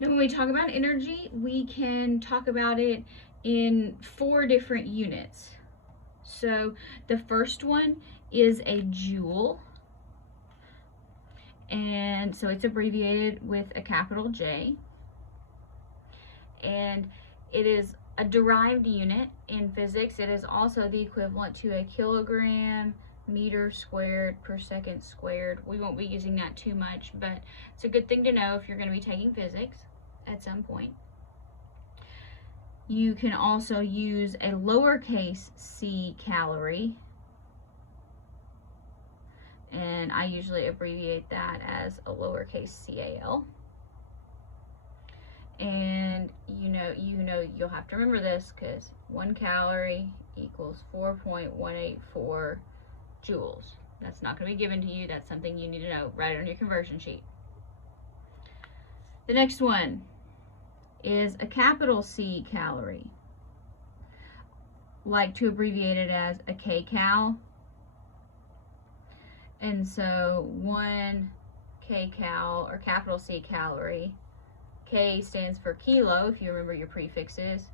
Now, when we talk about energy, we can talk about it in 4 different units. So the first one is a joule, and so it's abbreviated with a capital J, and it is a derived unit in physics. It is also the equivalent to a kilogram meter squared per second squared. We won't be using that too much, but it's a good thing to know if you're going to be taking physics at some point. You can also use a lowercase c calorie, and I usually abbreviate that as a lowercase cal. And you'll have to remember this because 1 calorie equals 4.184 joules. That's not going to be given to you. That's something you need to know. Write it on your conversion sheet. The next one is a capital C calorie. Like to abbreviate it as a kcal. And so 1 kcal, or capital C calorie, K stands for kilo, if you remember your prefixes,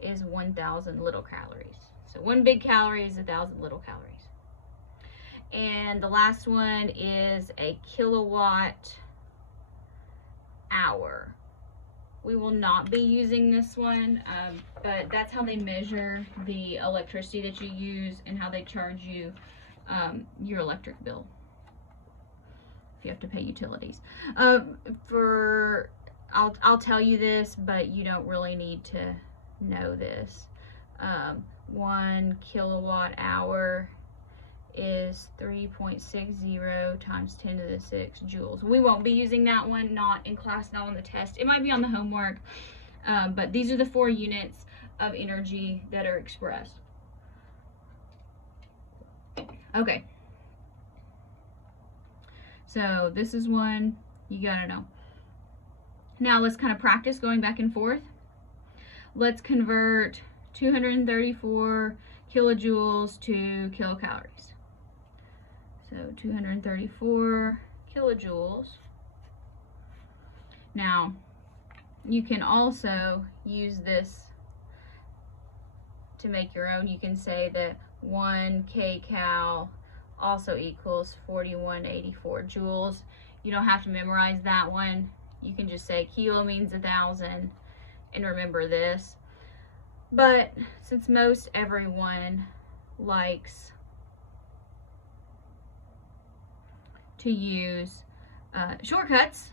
is 1,000 little calories. So 1 big calorie is 1,000 little calories. And the last one is a kilowatt hour. We will not be using this one, but that's how they measure the electricity that you use and how they charge you your electric bill if you have to pay utilities. I'll tell you this, but you don't really need to know this. 1 kilowatt hour is 3.60 times 10 to the 6 joules. We won't be using that one, not in class, not on the test. It might be on the homework, but these are the 4 units of energy that are expressed. Okay. So this is one you gotta know. Now let's kind of practice going back and forth. Let's convert 234 kilojoules to kilocalories. So 234 kilojoules. Now, you can also use this to make your own. You can say that 1 kcal also equals 4184 joules. You don't have to memorize that one. You can just say kilo means 1,000 and remember this. But since most everyone likes to use shortcuts,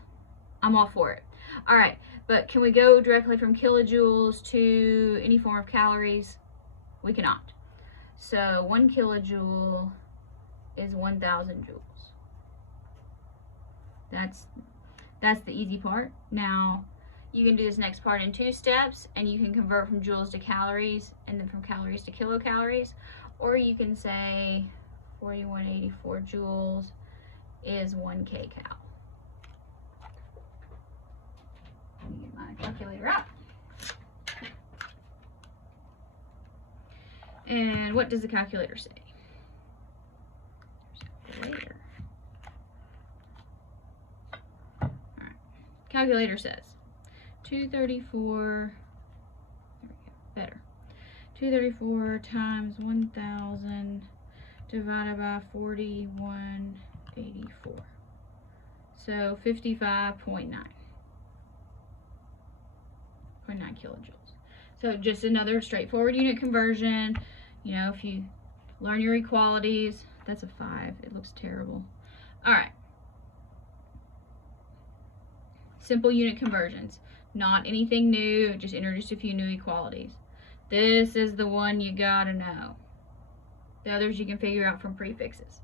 I'm all for it. All right, but can we go directly from kilojoules to any form of calories? We cannot. So 1 kilojoule is 1,000 joules. That's the easy part. Now, you can do this next part in 2 steps, and you can convert from joules to calories, and then from calories to kilocalories. Or you can say 4184 joules is 1 kcal. Let me get my calculator out. And what does the calculator say? Calculator. Calculator says 234, there we go, better. 234 times 1,000 divided by 4184. So 55.9 kilojoules. So just another straightforward unit conversion. You know, if you learn your equalities, that's a 5. It looks terrible. All right. Simple unit conversions, not anything new, just introduced a few new equalities. This is the one you gotta know. The others you can figure out from prefixes.